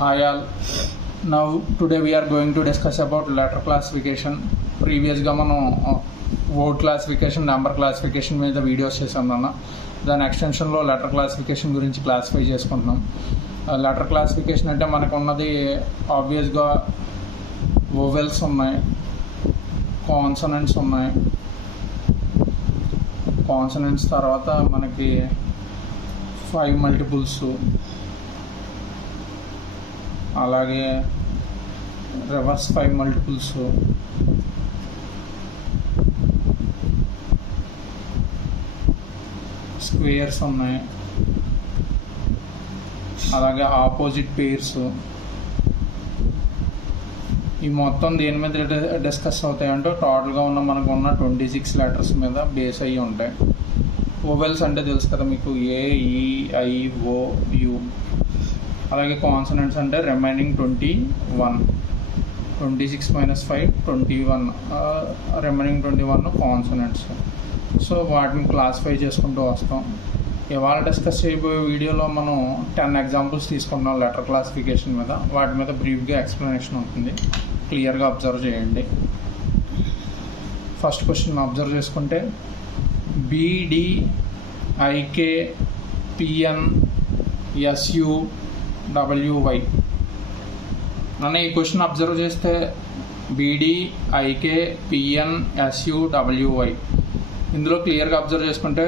Hi all. Now today we are going to discuss about letter classification. ప్రీవియస్గా మనం word classification, number classification మీద videos చేసాం అన్న. దాని ఎక్స్టెన్షన్లో లెటర్ క్లాసిఫికేషన్ గురించి క్లాసిఫై చేసుకుంటున్నాం. లెటర్ క్లాసిఫికేషన్ అంటే మనకు ఉన్నది ఆబ్వియస్గా వోవెల్స్ ఉన్నాయి, కాన్సనెంట్స్ ఉన్నాయి. కాన్సనెంట్స్ తర్వాత మనకి 5 మల్టిపుల్స్, అలాగే రివర్స్ 5 మల్టిపుల్స్, స్క్వేర్స్ ఉన్నాయి, అలాగే ఆపోజిట్ పేర్స్. ఈ మొత్తం దేని మీద డిస్కస్ అవుతాయంటే టోటల్గా మనకు ఉన్న 26 లెటర్స్ మీద బేస్ అయ్యి ఉంటాయి. వోవెల్స్ అంటే తెలుసు కదా మీకు, ఏ, ఈ, ఐ, ఓ, యు. అలాగే కాన్సనెంట్స్ అంటే రిమైనింగ్ 21, 26 - 5 21, రిమైనింగ్ 21 కాన్సనెంట్స్. సో వాటిని క్లాసిఫై చేసుకుంటూ వస్తాం. ఇవాళ డిస్కస్ చేయబోయే వీడియోలో మనం 10 ఎగ్జాంపుల్స్ తీసుకుంటున్నాం లెటర్ క్లాసిఫికేషన్ మీద. వాటి మీద బ్రీఫ్గా ఎక్స్ప్లెనేషన్ ఉంటుంది, క్లియర్గా అబ్జర్వ్ చేయండి. ఫస్ట్ క్వశ్చన్ అబ్జర్వ్ చేసుకుంటే BDIK PN SU WY అనే ఈ క్వశ్చన్ అబ్జర్వ్ చేస్తే BDIK PN SU WY ఇందులో క్లియర్గా అబ్జర్వ్ చేసుకుంటే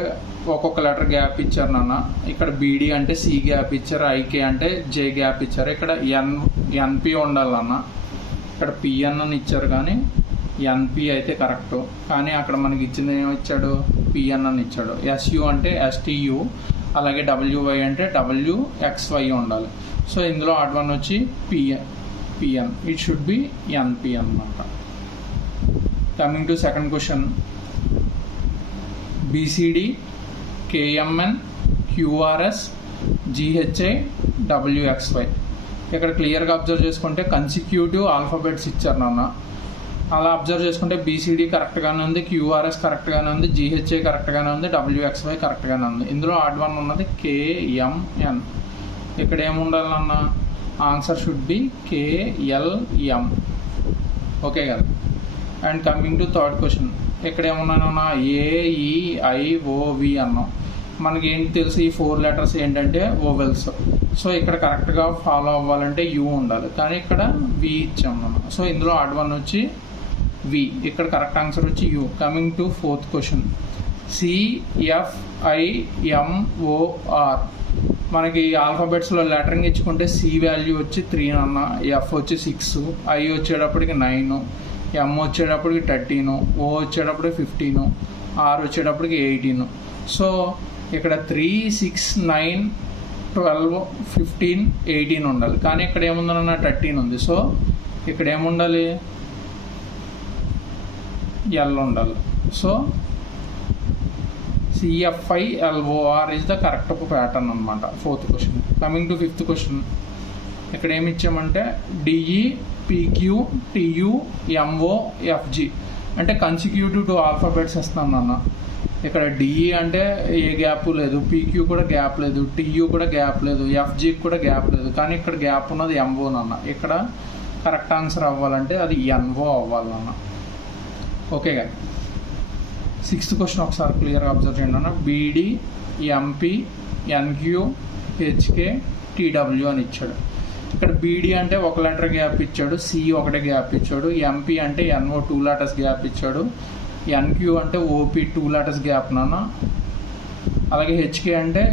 ఒక్కొక్క లెటర్ గ్యాప్ ఇచ్చారు నాన్న. ఇక్కడ BD అంటే C గ్యాప్ ఇచ్చారు, IK అంటే J గ్యాప్ ఇచ్చారు. ఇక్కడ NP ఉండాలన్న. ఇక్కడ PN అని ఇచ్చారు కానీ NP అయితే కరెక్ట్, కానీ అక్కడ మనకి ఇచ్చింది ఏమి ఇచ్చాడు, PN అని ఇచ్చాడు. SU అంటే STU, అలాగే WY అంటే WXY ఉండాలి. సో ఇందులో ఆడ్ వన్ వచ్చి PN, it should be NP అన్నమాట. Coming to second question, BCD KMN QRS GHI WXY. ఇక్కడ క్లియర్గా అబ్జర్వ్ చేసుకుంటే కన్సిక్యూటివ్ ఆల్ఫాబెట్స్ ఇచ్చారు నాన్న. అలా అబ్జర్వ్ చేసుకుంటే BCD కరెక్ట్గానే ఉంది, QRS కరెక్ట్గానే ఉంది, GHI కరెక్ట్గానే ఉంది, WXY కరెక్ట్గానే ఉంది. ఇందులో ఆడ్ వన్ ఉన్నది KMN. ఇక్కడ ఏముండాలన్న, answer should be KLM. Okay కదా. And coming to third question, ఇక్కడ ఏమున్నానన్నా AEIOV అన్నాం. మనకి ఏంటి తెలుసు, ఈ 4 లెటర్స్ ఏంటంటే ఓవెల్స్. సో ఇక్కడ కరెక్ట్గా ఫాలో అవ్వాలంటే U ఉండాలి, కానీ ఇక్కడ V ఇచ్చాం మనం. సో ఇందులో ఆడ్ వన్ వచ్చి V, ఇక్కడ కరెక్ట్ ఆన్సర్ వచ్చి U. Coming to fourth question, CFIMOR. మనకి ఆల్ఫాబెట్స్లో లెటరింగ్ ఇచ్చుకుంటే C వాల్యూ వచ్చి 3 అన్న, F వచ్చి 6, I వచ్చేటప్పటికి 9, M వచ్చేటప్పటికి 13, O వచ్చేటప్పటికి 15, R వచ్చేటప్పటికి 18. సో ఇక్కడ 3, 6, 9, 12, 15, 18 ఉండాలి, కానీ ఇక్కడ ఏముందన్న 13 ఉంది. సో ఇక్కడ ఏముండాలి, L ఉండాలి. So CFILOR is the correct pattern అనమాట. Fourth question. Coming to fifth question, ఇక్కడ ఏమి ఇచ్చామంటే DE PQ TU MO FG అంటే కన్సిక్యూటివ్ టు ఆల్ఫాబెట్స్ ఇస్తున్నాను అన్న. ఇక్కడ DE అంటే ఏ గ్యాప్ లేదు, PQ కూడా గ్యాప్ లేదు, TU కూడా గ్యాప్ లేదు, FG కూడా గ్యాప్ లేదు, కానీ ఇక్కడ గ్యాప్ ఉన్నది MO అన్న. ఇక్కడ కరెక్ట్ ఆన్సర్ అవ్వాలంటే అది NO అవ్వాలన్న. ఓకే కదా. సిక్స్త్ క్వశ్చన్ ఒకసారి క్లియర్గా అబ్జర్వ్ చేయండి అన్న. BD MP NQ HK TW అని ఇచ్చాడు. ఇక్కడ BD అంటే ఒక లెటర్ గ్యాప్ ఇచ్చాడు, C ఒకటే గ్యాప్ ఇచ్చాడు, MP అంటే NO 2 లెటర్స్ గ్యాప్ ఇచ్చాడు, NQ అంటే OP 2 లెటర్స్ గ్యాప్ నాన్న. అలాగే HK అంటే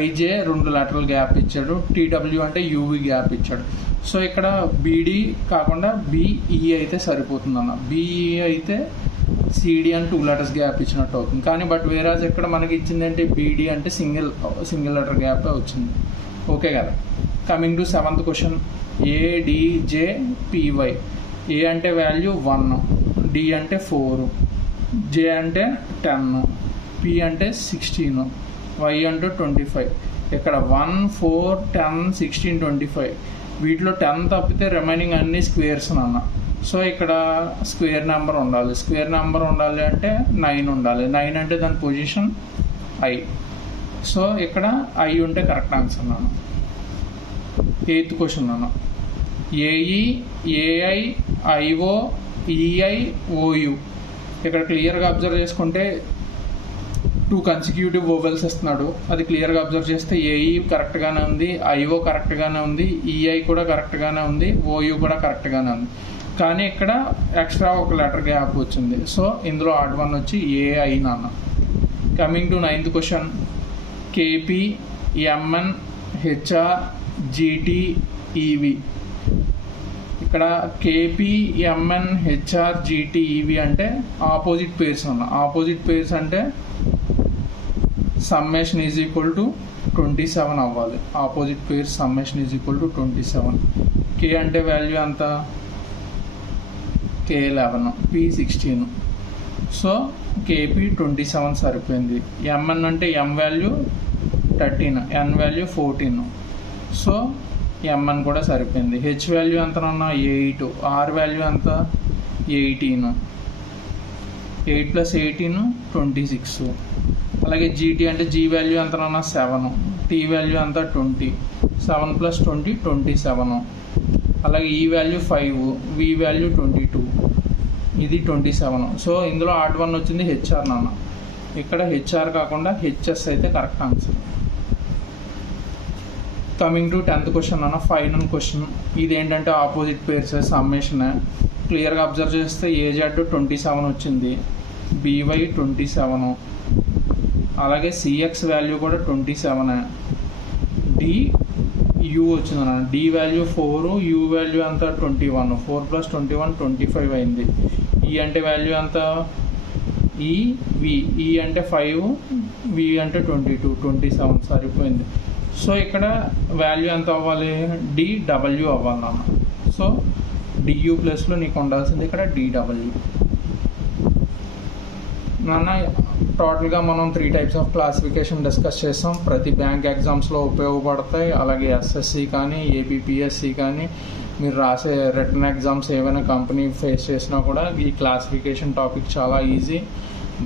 IJ 2 లెటర్లు గ్యాప్ ఇచ్చాడు, TW అంటే UV గ్యాప్ ఇచ్చాడు. సో ఇక్కడ BD కాకుండా BE అయితే సరిపోతుందన్న. BE అయితే CD అని 2 లెటర్స్ గ్యాప్ ఇచ్చినట్టు అవుతుంది, కానీ బట్ వేరాజ్ ఇక్కడ మనకి ఇచ్చిందంటే BD అంటే సింగిల్ లెటర్ గ్యాప్ వచ్చింది. ఓకే కదా. Coming to seventh question, ADJPY. A అంటే వాల్యూ 1, D అంటే 4, J అంటే 10, P అంటే 16, Y అంటే 25. ఇక్కడ 1, 4, 10, 16, 25 వీటిలో 10 తప్పితే రిమైనింగ్ అన్ని స్క్వేర్స్ అన్న. సో ఇక్కడ స్క్వేర్ నెంబర్ ఉండాలి. స్క్వేర్ నెంబర్ ఉండాలి అంటే 9 ఉండాలి. 9 అంటే దాని పొజిషన్ I. సో ఇక్కడ I ఉంటే కరెక్ట్ ఆన్సర్ నాన్న. 8th క్వశ్చన్ అన్న AE AI IO EI OU. ఇక్కడ క్లియర్గా అబ్జర్వ్ చేసుకుంటే 2 కన్సిక్యూటివ్ వోవెల్స్ ఇస్తున్నాడు. అది క్లియర్గా అబ్జర్వ్ చేస్తే ఏఈ కరెక్ట్గానే ఉంది, ఐఓ కరెక్ట్గానే ఉంది, ఈఐ కూడా కరెక్ట్గానే ఉంది, ఓయు కూడా కరెక్ట్గానే ఉంది. కానీ ఇక్కడ ఎక్స్ట్రా ఒక లెటర్ గ్యాప్ వచ్చింది. సో ఇందులో ఆడ్ వన్ వచ్చి ఏఐ నాన్న. Coming to 9th question K P M N H R G T E V. ఇక్కడ K P M N H R G T E V అంటే ఆపోజిట్ పేర్స్ అన్న. ఆపోజిట్ పేర్స్ అంటే సమ్మేషన్ ఈజ్ ఈక్వల్ టు 27 అవ్వాలి. Opposite pairs summation is equal to 27. K అంటే value ఎంత, కే 11, P 16. So KP 27 సరిపోయింది. MN అంటే ఎం value 13, ఎన్ value 14. So MN కూడా సరిపోయింది. హెచ్ వాల్యూ ఎంతనన్నా 8, ఆర్ వాల్యూ ఎంత 18, 8 + 18 26. అలాగే జీటీ అంటే జీ వాల్యూ ఎంతనన్నా 7, టీ వాల్యూ ఎంత 20, 7 + 20 27. అలాగే ఈ వాల్యూ 5, వి వాల్యూ 22, ఇది 27. సో ఇందులో ఆడ్ వన్ వచ్చింది హెచ్ఆర్ నాన్న. ఇక్కడ హెచ్ఆర్ కాకుండా హెచ్ఎస్ అయితే correct answer. Coming to 10th question అన్న ఫైనల్ క్వశ్చన్. ఇది ఏంటంటే ఆపోజిట్ పేర్స్ సమ్మేషన్. క్లియర్గా అబ్జర్వ్ చేస్తే ఏజెడ్ 27 వచ్చింది, బీవై 27, అలాగే సిఎక్స్ వాల్యూ కూడా 27, డి యూ వచ్చింది అన్న. డి వాల్యూ 4, యూ వాల్యూ అంతా 21, 4 + 21 25 అయింది. ఈ అంటే వాల్యూ ఎంత, ఈ వి, ఈ అంటే 5, వి అంటే 22, 27 సరిపోయింది. సో ఇక్కడ వాల్యూ ఎంత అవ్వాలి, డిడబ్ల్యూ అవ్వాలి అన్న. సో డియూ ప్లస్లో నీకు ఉండాల్సింది ఇక్కడ డిడబ్ల్యూ నాన్న. టోటల్గా మనం 3 టైప్స్ ఆఫ్ క్లాసిఫికేషన్ డిస్కస్ చేస్తాం. ప్రతి బ్యాంక్ ఎగ్జామ్స్లో ఉపయోగపడతాయి. అలాగే ఎస్ఎస్సి కానీ ఏబిపిఎస్సి కానీ మీరు రాసే రిటర్న్ ఎగ్జామ్స్ ఏవైనా కంపెనీ ఫేస్ చేసినా కూడా ఈ క్లాసిఫికేషన్ టాపిక్ చాలా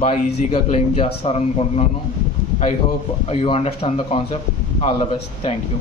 బాగా ఈజీగా claim చేస్తారనుకుంటున్నాను. I hope you understand the concept. All the best. Thank you.